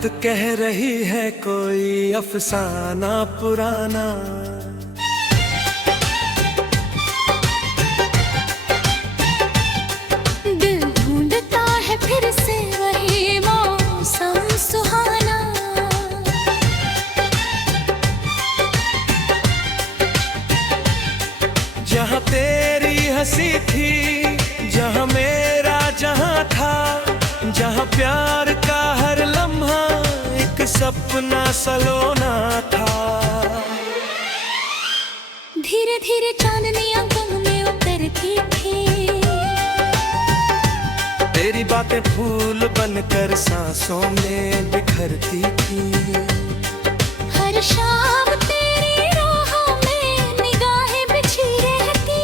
बात कह रही है कोई अफसाना पुराना। दिल ढूंढता है फिर से वही मौसम सुहाना। जहाँ तेरी हंसी थी, जहाँ मेरा जहाँ था, जहाँ प्यार का हर लम्हा एक सपना सलोना था। धीरे धीरे चांदनी आंखों में उतरती थी, तेरी बातें फूल बनकर सांसों में बिखरती थी। हर शाम तेरी राहों में निगाहें बिछी रहती,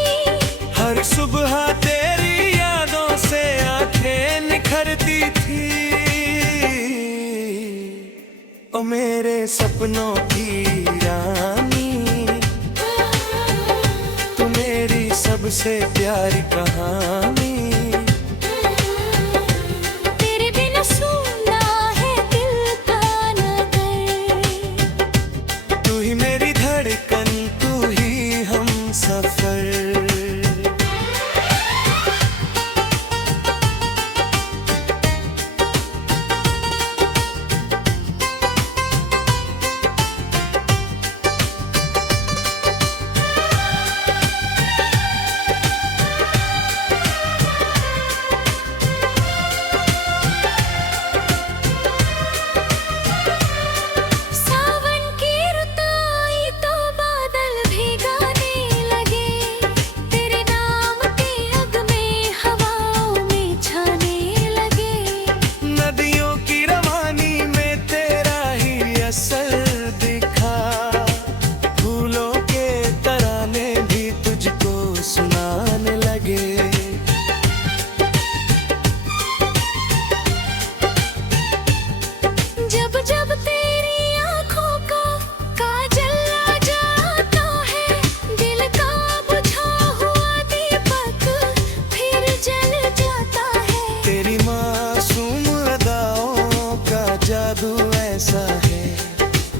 हर सुबह तेरी यादों से आंखें निखरती थी। ओ मेरे सपनों की रानी, तू मेरी सबसे प्यारी कहानी। तेरे बिना सुना है दिल का नगर, तू ही मेरी धड़कन, तू ही हमसफर।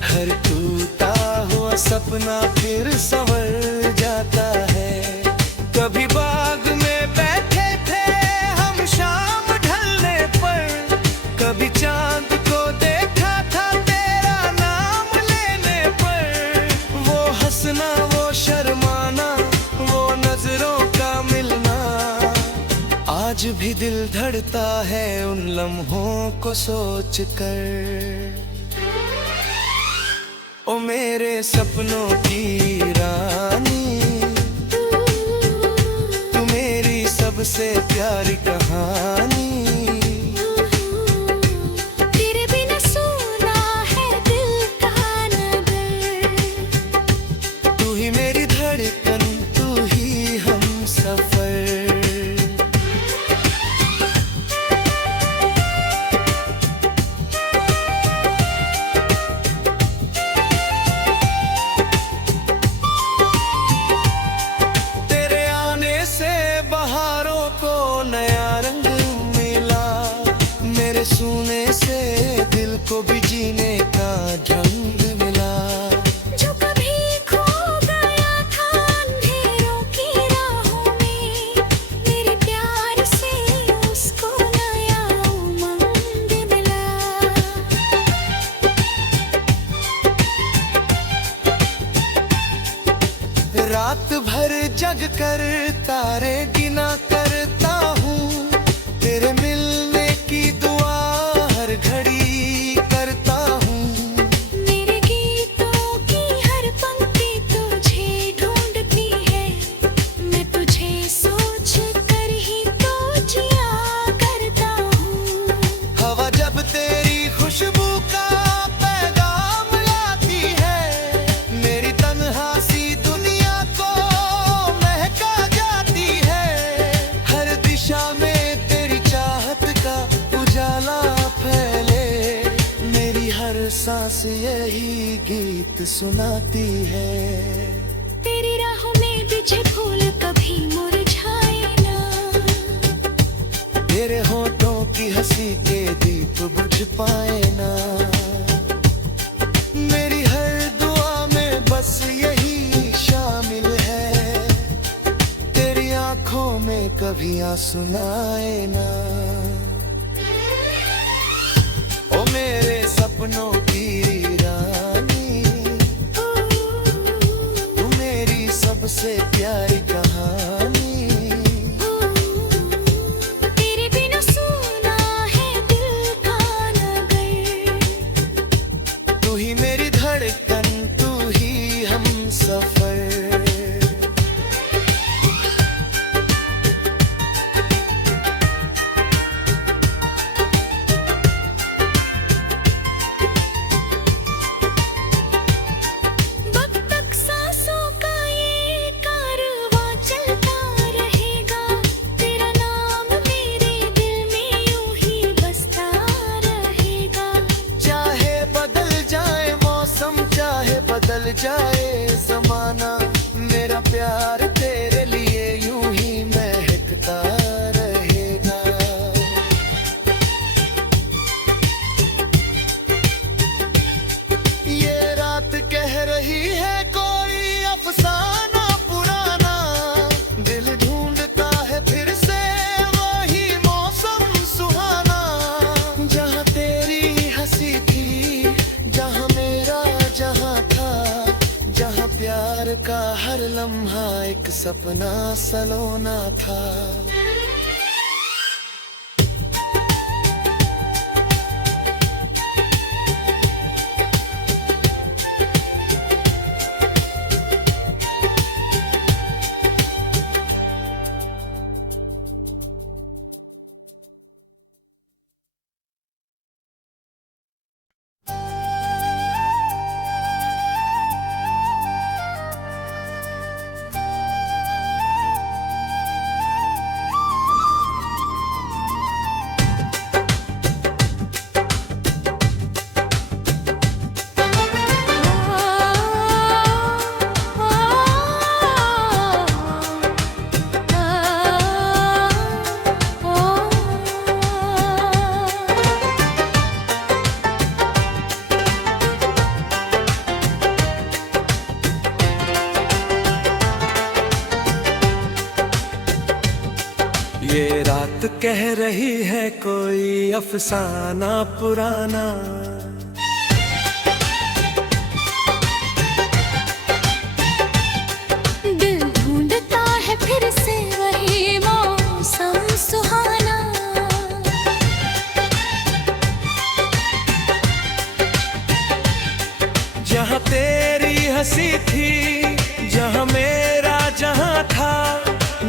हर टूटा हुआ सपना फिर संवर जाता है। कभी बाग में बैठे थे हम शाम ढलने पर, कभी चांद को देखा था तेरा नाम लेने पर। वो हंसना, वो शर्माना, वो नजरों का मिलना, आज भी दिल धड़ता है उन लम्हों को सोच कर। ओ मेरे सपनों की रानी, तू मेरी सबसे प्यारी कहानी। तेरे बिना सुना है दिल का नगर, तू ही मेरी धड़कन, तू ही हमसफर। सुने से दिल को भी जीने का ढंग मिला। जो कभी खो गया था अंधेरों की राहों में, मेरे प्यार से उसको नया उमंग मिला। रात भर जग कर तारे गिना करता हूँ, तेरे मिलने की दुआ हर घड़ी करता हूँ। मेरे गीतों की हर पंक्ति तुझे ढूंढती है, मैं तुझे सोच कर ही तो जिया करता हूँ। हवा जब तेरी खुशबू का पैगाम लाती है, मेरी तन्हा सी दुनिया को महका जाती है। हर दिशा में तेरी चाहत का उजाला फैले, मेरी हर सांस यही गीत सुनाती है। तेरी राहों में बिछे फूल कभी मुरझाए ना, तेरे होठों की हंसी के दीप बुझ पाए ना। कभी आंसू ना आए ना। ओ मेरे सपनों की रानी, तू मेरी सबसे प्यारी कहानी। तेरे बिना सुना है दिल का नगर, तू ही मेरी धड़कन, तू ही हम सफर। वक्त तक सांसों का ये कारवां चलता रहेगा, तेरा नाम मेरे दिल में यूं ही बसता रहेगा। चाहे बदल जाए मौसम, चाहे बदल जाए जमाना, मेरा प्यार तेरे लिए यूं ही महकता रहेगा। ये रात कह रही है कोई अफसाना पुराना, दिल ढूंढता है फिर से वही मौसम सुहाना। जहाँ तेरी हंसी थी, जहाँ मेरा जहाँ था, जहाँ प्यार का हर लम्हा एक सपना सलोना था। ये रात कह रही है कोई अफसाना पुराना, दिल ढूंढता है फिर से वही मौसम सुहाना। जहाँ तेरी हंसी थी, जहाँ मेरा जहाँ था,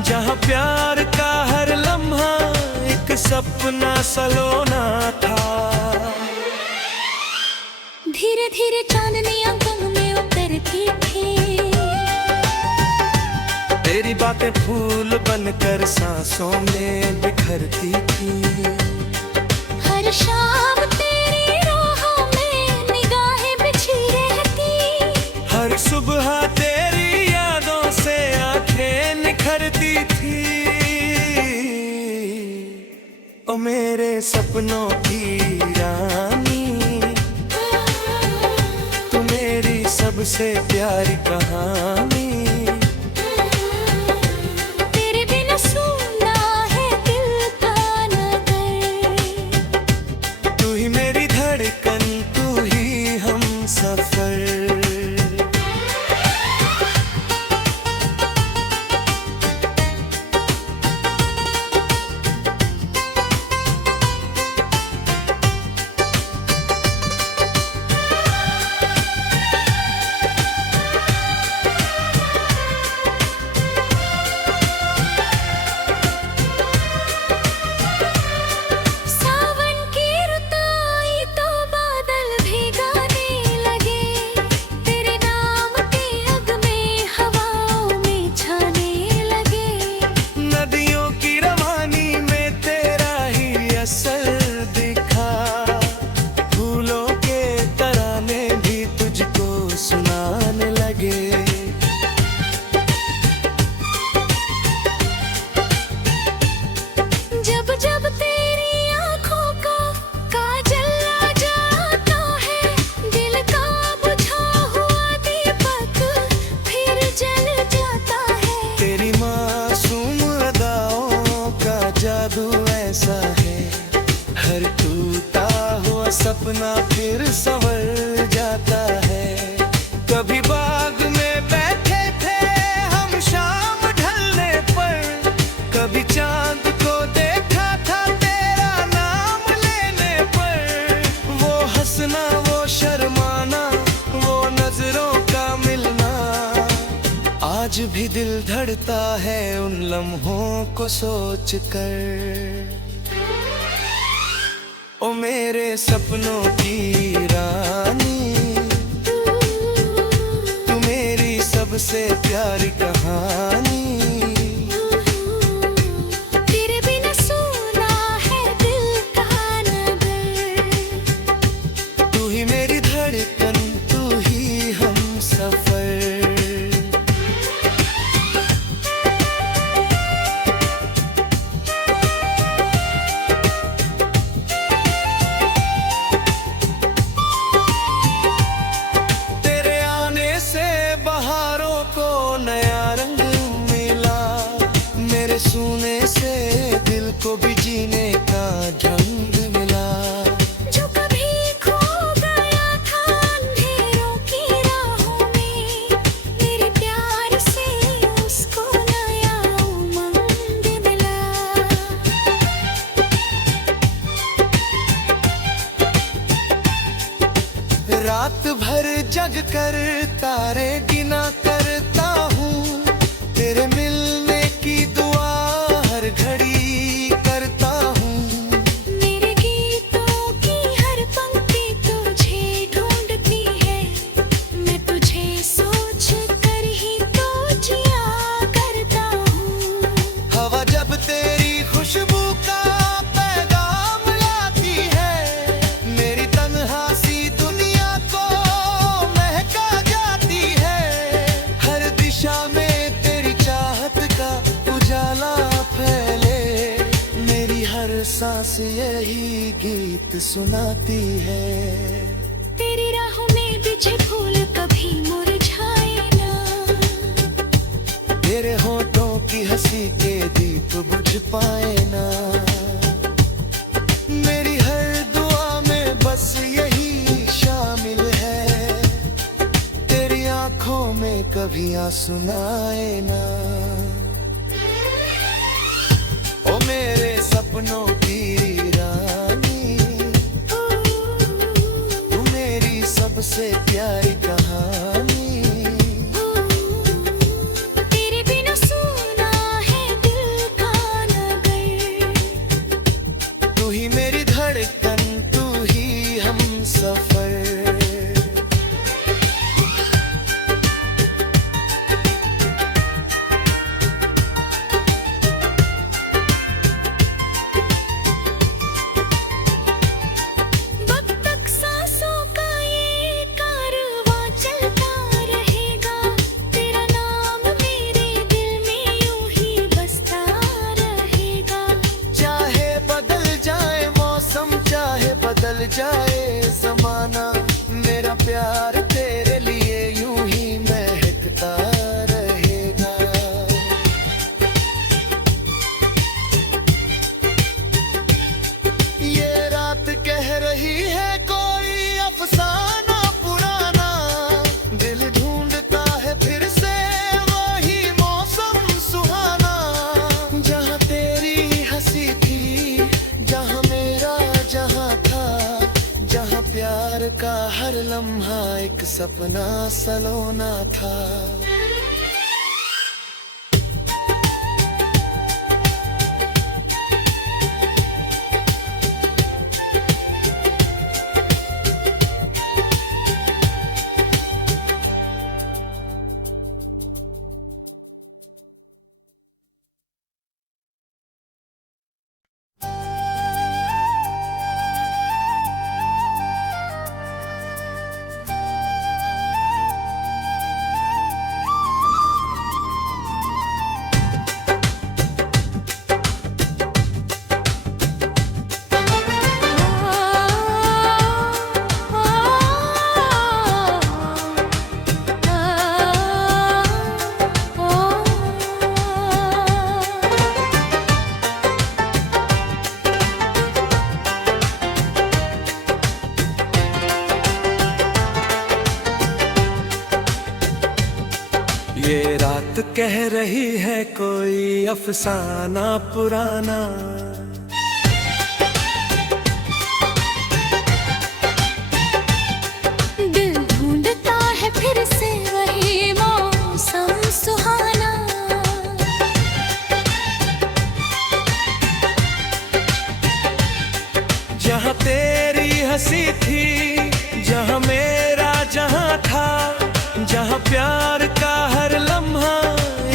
जहाँ प्यार का हर लम्हा एक सपना सलोना था। धीरे धीरे चांदनी आंखों में उतरती थी, तेरी बातें फूल बनकर सांसों में बिखरती थी। हर शाम तेरी राहों में निगाहें बिछी रहती, हर सुबह तेरी यादों से आंखें निखरती थी। ओ मेरे सपनों की रानी, तू मेरी सबसे प्यारी कहानी। तेरे बिना सुना है दिल का नगर, तू ही मेरी धड़कन, तू ही हम सफर। सपना फिर संवर जाता है। कभी बाग में बैठे थे हम शाम ढलने पर, कभी चांद को देखा था तेरा नाम लेने पर। वो हंसना, वो शर्माना, वो नजरों का मिलना, आज भी दिल धड़ता है उन लम्हों को सोच कर। ओ मेरे सपनों की रानी, तू मेरी सबसे प्यारी कहानी। तेरे बिना सुना है दिल का नगर, तू ही मेरी धड़कन, तू ही हम सफर। सुने से दिल को भी जीने का ढंग मिला। जो कभी खो गया था अंधेरों की राहों में, मेरे प्यार से उसको नया उमंग मिला। रात भर जग कर तारे गिना करता हूँ, तेरे मिलने की दुआ हर घड़ी करता हूँ। मेरे गीतों की हर पंक्ति तुझे ढूंढती है, मैं तुझे सोच कर ही तो जिया करता हूँ। हवा जब तेरी खुशबू का पैगाम लाती है, मेरी तन्हा सी दुनिया को महका जाती है। हर दिशा में तेरी चाहत का उजाला फैले, मेरी हर सांस यही गीत सुनाती है। तेरी राहों में बिछे फूल कभी मुरझाए ना, तेरे होठों की हंसी के दीप बुझ पाए ना। मेरी हर दुआ में बस यही शामिल है, तेरी आंखों में कभी आंसू ना आए ना। ओ मेरे सपनों की रानी, तू मेरी सबसे प्यारी कहानी। तेरे बिना सुना है दिल का नगर, तू ही मेरी धड़कन, तू ही हम सफर। वक्त तक सांसों का ये कारवां चलता रहेगा, तेरा नाम मेरे दिल में यूं ही बसता रहेगा। चाहे बदल जाए मौसम, चाहे बदल जाए जमाना, मेरा प्यार तेरे लिए यूं ही महकता रहेगा। ये रात कह रही है कोई अफसाना पुराना, दिल ढूंढता है फिर से वही मौसम सुहाना। जहाँ तेरी हंसी थी, जहाँ मेरा जहाँ था, जहाँ प्यार का हर लम्हा एक सपना सलोना था। रात कह रही है कोई अफसाना पुराना। दिल ढूंढता है फिर से वही मौसम सुहाना। जहाँ तेरी हंसी थी, जहाँ मेरा जहाँ था, जहाँ प्यार का हर लम्हा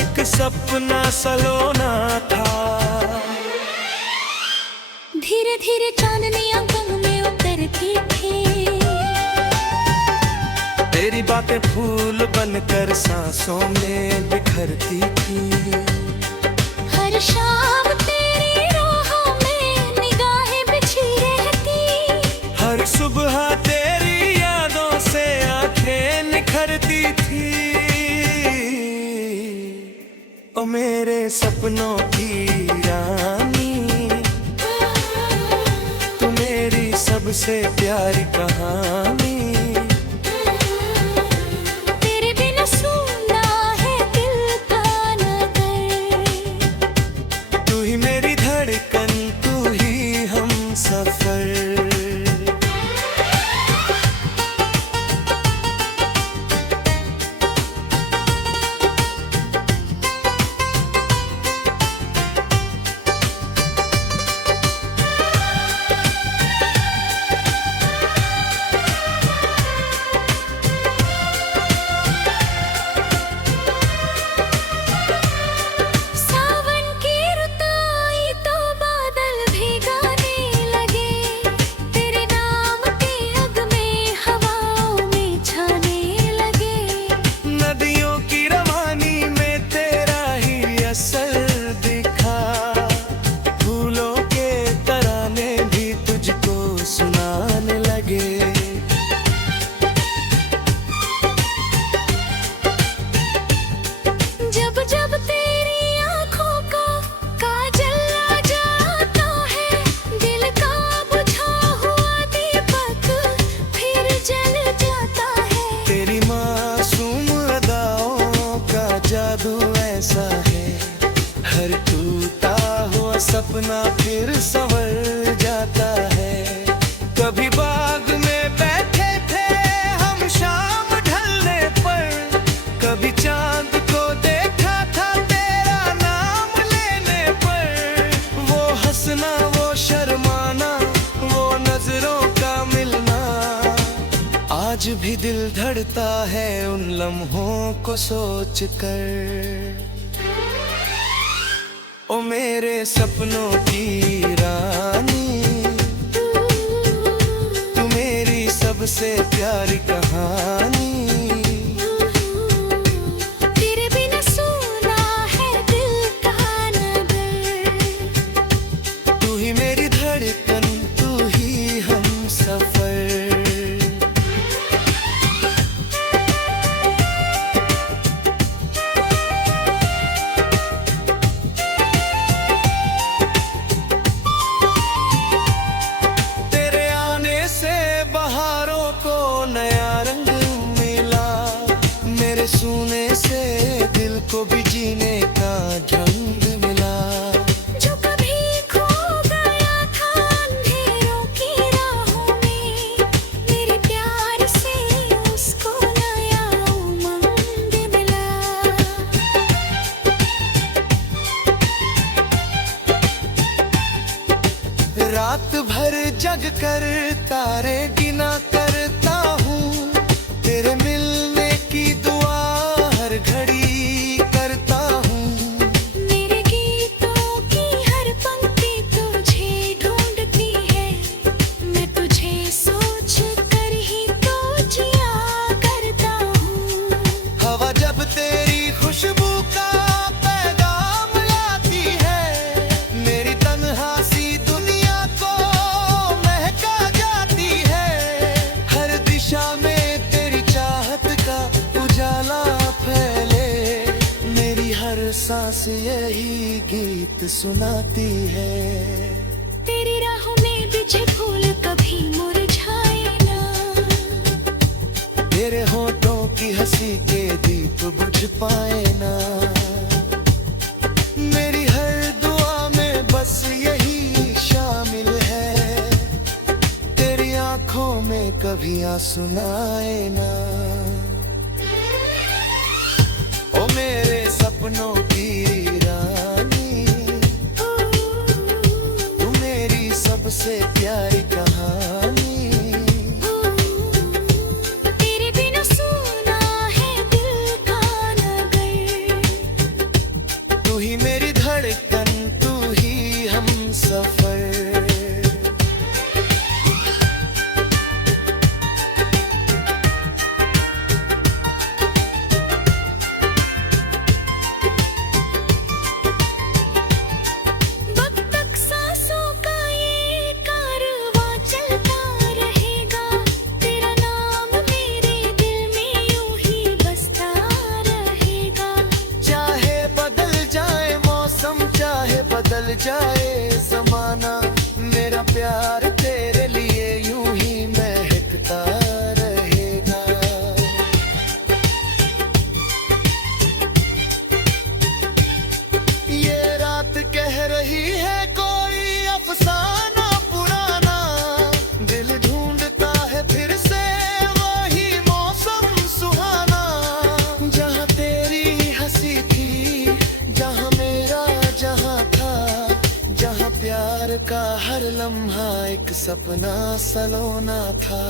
एक सपना सलोना था। धीरे धीरे चांदनियां गम में उतरती थी, तेरी बातें फूल बनकर सांसों में बिखरती थी। हर शाम तेरी राहों में निगाहें बिछी रहती, हर सुबह तेरी यादों से आंखें निखरती थी। ओ मेरे सपनों की रानी, तू मेरी सबसे प्यारी कहानी। तेरे बिना सुना है दिल का नगर, तू ही मेरी धड़कन, तू ही हम सफर। सावन की रुत आई तो बादल भी गाने लगे, तेरे नाम के अग में हवाओं में छाने लगे। नदियों की रवानी में तेरा ही असर दिखा, फूलों के तराने भी तुझको सुनाने लगे। जब जब तेरी आँखों का काजल आ जाता है, दिल का बुझा हुआ दीपक फिर जल जाता है। तेरी मासूम अदाओं का जादू ऐसा है, हर टूटा हुआ सपना फिर संवर जाता है। कभी बाग में बैठे थे हम शाम ढलने पर, कभी चांद को देखा था तेरा नाम लेने पर। वो हंसना, वो शर्माना, वो नजरों का मिलना, आज भी दिल धड़ता है उन लम्हों को सोच कर। ओ मेरे सपनों की रानी, तू मेरी सबसे प्यारी कहानी। तेरे बिना सुना है दिल का नगर, तू ही मेरी धड़कन, तू ही हम सफर। तेरे आने से बहारों को नया रंग मिला, मेरे सूने से दिल को भी जीने का ढंग मिला। जो कभी खो गया था अंधेरों की राहों में, मेरे प्यार से उसको नया उमंग मिला। रात भर जग कर तारे गिना करता हूँ, तेरे मिलने की दुआ हर घड़ी करता हूँ। मेरे गीतों की हर पंक्ति तुझे ढूंढती है, मैं तुझे सोच कर ही तो जिया करता हूँ। हवा जब तेरी खुशबू का पैगाम लाती है, मेरी तन्हा सी दुनिया को महका जाती है। हर दिशा में तेरी चाहत का उजाला फैले, मेरी हर सांस यही गीत सुनाती है। तेरी राहों में बिछे फूल कभी मुरझाए ना, तेरे होठों की हंसी के दीप दीप बुझ पाए ना। मेरी हर दुआ में बस यही शामिल है, तेरी आंखों में कभी आंसू ना आए ना। ओ मेरे सपनों की रानी, तू मेरी सबसे प्यारी कहानी। तेरे बिना सुना है दिल का नगर, तू ही मेरी धड़कन, तू ही हम सफर। वक्त तक सांसों का ये कारवां चलता रहेगा, तेरा नाम मेरे दिल में यूं ही बसता रहेगा। चाहे बदल जाए मौसम, चाहे बदल जाए जमाना, मेरा प्यार तेरे लिए यूं ही महकता रहेगा। ये रात कह रही है कोई अफसाना पुराना, दिल ढूंढता है फिर से वही मौसम सुहाना। जहाँ तेरी हंसी थी, जहाँ मेरा जहाँ था, जहाँ प्यार का हर लम्हा एक सपना सलोना था।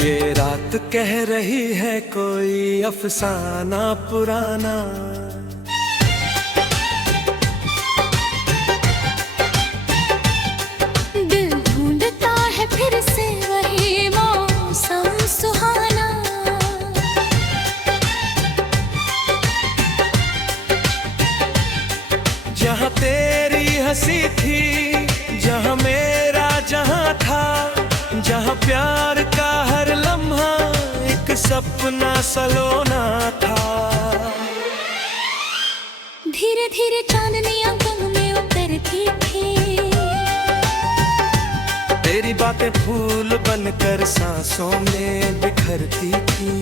ये रात कह रही है कोई अफसाना पुराना, दिल ढूंढता है फिर से वही मौसम सुहाना। जहाँ तेरी हंसी थी, जहाँ मेरा जहाँ था, जहाँ प्यार का हर लम्हा एक सपना सलोना था। धीरे धीरे चांदनी आंखों में उतरती थी, तेरी बातें फूल बनकर सांसों में बिखरती थी।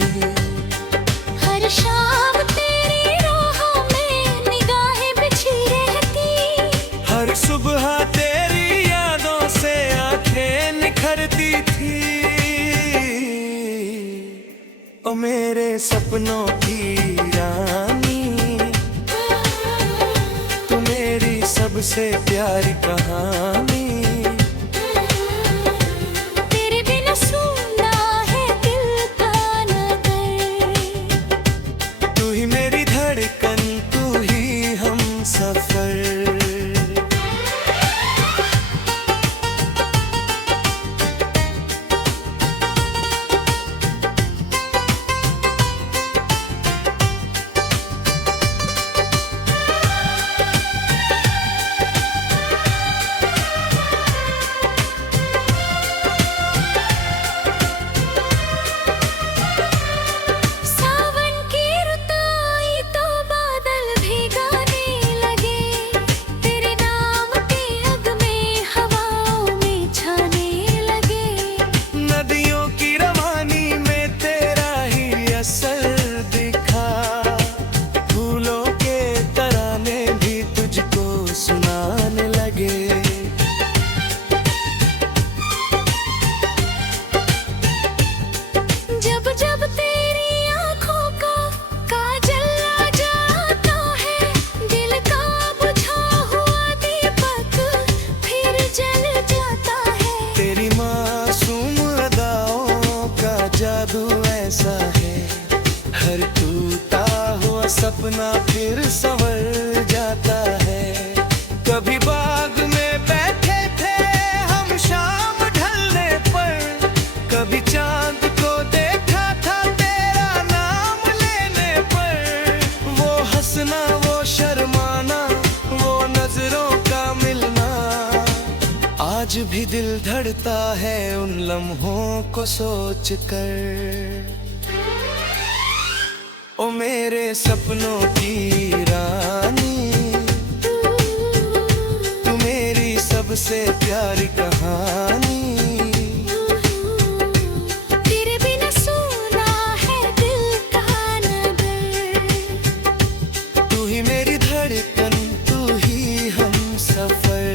हर शाम तेरी राहों में निगाहें बिछी रहती, हर सुबह तेरी यादों से आंखें निखरती थी। ओ मेरे सपनों की रानी, तू मेरी सबसे प्यारी कहानी। तेरे बिना सुना है दिल का नगर, तू ही मेरी धड़कन, तू ही हम सफर। सावन की रुत आई तो बादल सपना फिर संवर जाता है। कभी बाग में बैठे थे हम शाम ढलने पर, कभी चांद को देखा था तेरा नाम लेने पर। वो हंसना, वो शर्माना, वो नजरों का मिलना, आज भी दिल धड़ता है उन लम्हों को सोच कर। ओ मेरे सपनों की रानी, तू मेरी सबसे प्यारी कहानी। तेरे बिना सोना है दिल का नगर, तू ही मेरी धड़कन, तू ही हम सफर।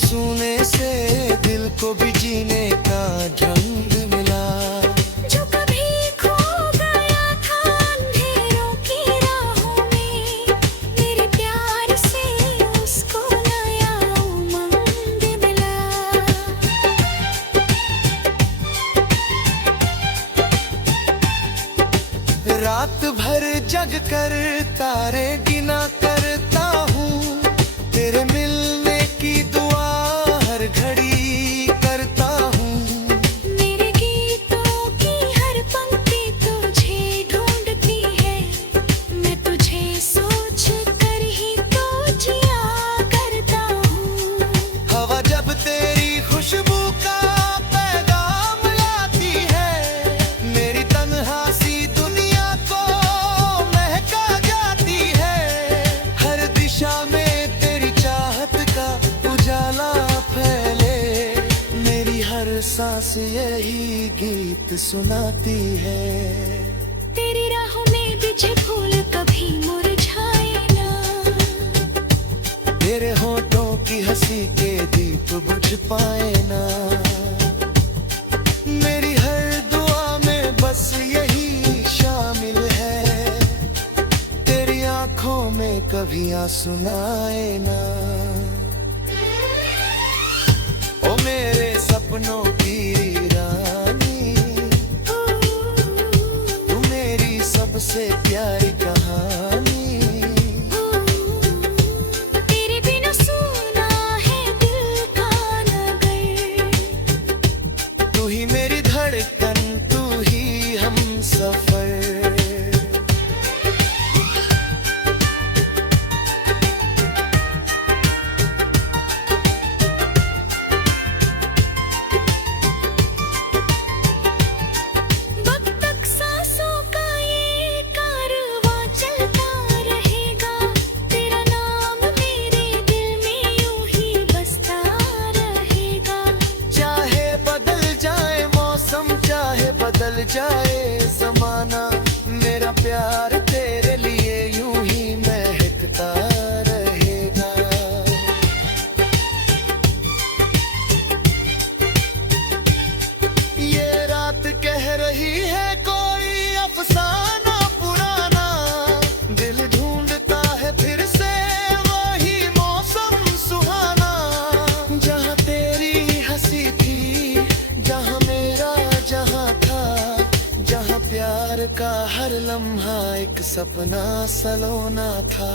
सुने से दिल को भी जीने का ढंग मिला। जो कभी खो गया था अंधेरों की राहों में, मेरे प्यार से उसको नया उमंग मिला। रात भर जग कर तारे गिना करता हूँ, तेरे मिलने की दुआ हर घड़ी करता हूँ। मेरे गीतों की हर पंक्ति तुझे ढूंढती है, मैं तुझे सोच कर ही तो जिया करता हूँ। हवा जब तेरी खुशबू का पैगाम लाती है, मेरी तन्हासी दुनिया को महका जाती है। हर दिशा में तेरी चाहत का उजाला फैले, मेरी हर सांस यही गीत सुनाती है। तेरी राहों में बिछे फूल कभी मुरझाए ना, तेरे होठों की हंसी के दीप बुझ पाए ना। मेरी हर दुआ में बस यही शामिल है, तेरी आंखों में कभी आंसू ना आए ना। ओ मेरे सपनों की रानी, तू मेरी सबसे प्यारी कहानी। तेरे बिना सोना है दिल का नगर, तू ही मेरी धड़कन, तू ही हम सफर। वक्त तक सांसों का ये कारवां चलता रहेगा, तेरा नाम मेरे दिल में यूं ही बसता रहेगा। चाहे बदल जाए मौसम, चाहे बदल जाए जमाना, मेरा प्यार तेरे लिए यूं ही महकता रहेगा। ये रात कह रही है कोई अफसाना पुराना, दिल ढूंढता है फिर से वही मौसम सुहाना। जहाँ तेरी हंसी थी, जहाँ मेरा जहाँ था, जहाँ प्यार का हर लम्हा एक सपना सलोना था।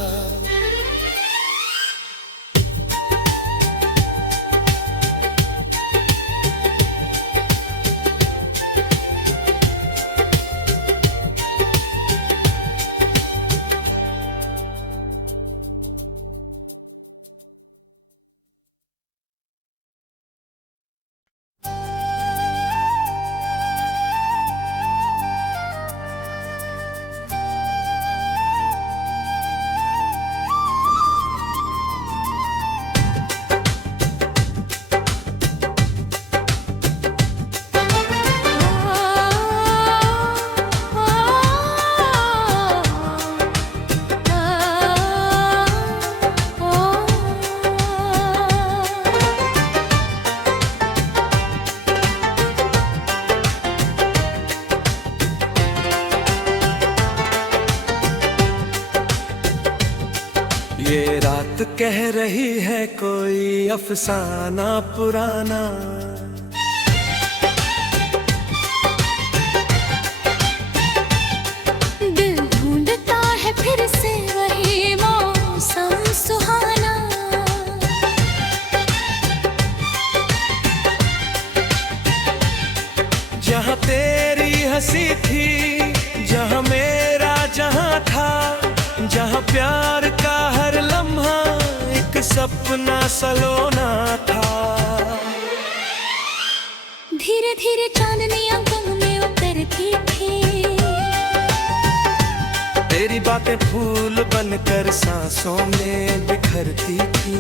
ये रात कह रही है कोई अफसाना पुराना। दिल ढूंढता है फिर से वही मौसम सुहाना। जहाँ तेरी हंसी थी, जहाँ मेरा जहाँ था, जहाँ प्यार का हर लम्हा एक सपना सलोना था। धीरे धीरे चांदनी आंखों में उतरती थी, तेरी बातें फूल बनकर सांसों में बिखरती थी।